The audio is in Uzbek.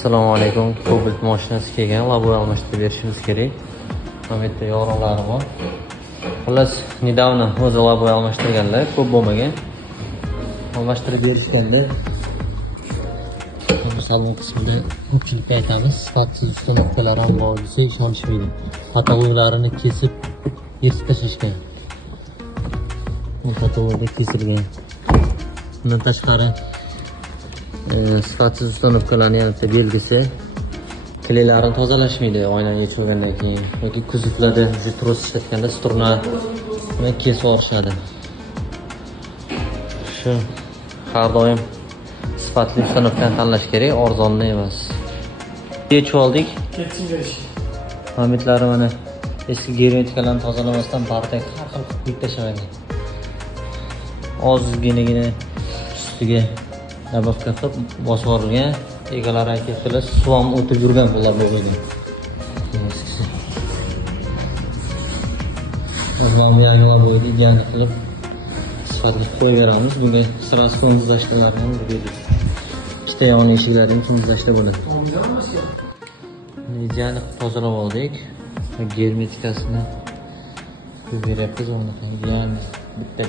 Assalomu alaykum. Cobalt mashinasi kelgan, laboy almashtirib berishimiz kerak. Mana bu yerda yorug'lari bor. Xullas, недавно o'zi laboy almashtirganlar, ko'p bo'lmagan. Almashtirib berishganda bu salon qismida ko'pchilikka aytamiz, sifatsiz ustanovkalar ham bor desa ishonishmaydi. Patologlarini kesib yirtib tashlashgan. Bu patologda kesilgan. Bundan tashqari sifatsiz ustanovkalarni yana belgisi, klilarini tozalashmaydi oynaga yechilgandan keyin yoki kuzovlarda shu tros ishlatganda struna kesib yuborishadi. Shu har doim sifatli ustanovkani tanlash kerak, arzonni emas. Yechib oldik. Pamitlari mana eski germetikalarni tozalamasdan bardak har xil qilib tashlamagan. Ozginagina ustiga dabavka qilib bosib yuborilgan. Egalari aytibdilar, suv ham o'tib yurgan bular bo'lgan. Avvalgi yangilar bo'yda idealni qilib sifatli qo'yib beramiz. Bunga sirasi tomizlashlarni ham berdik. Ikkita yonli eshiklarini tomizlashda bo'ladi. Idealni tozalab oldik. Germetikasini qo'yib beryapmiz. Uni ham bitta